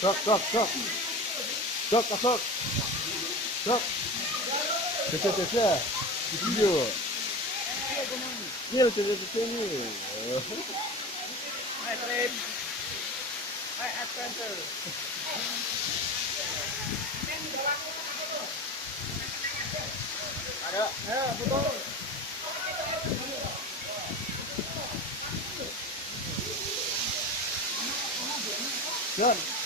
Sok, sok, sok. Sok, sok. Sok. Cece, cece. Di video. Ini cece, cece ini. Hai Trin. Hai Adventure. Ada, ayo betul. John.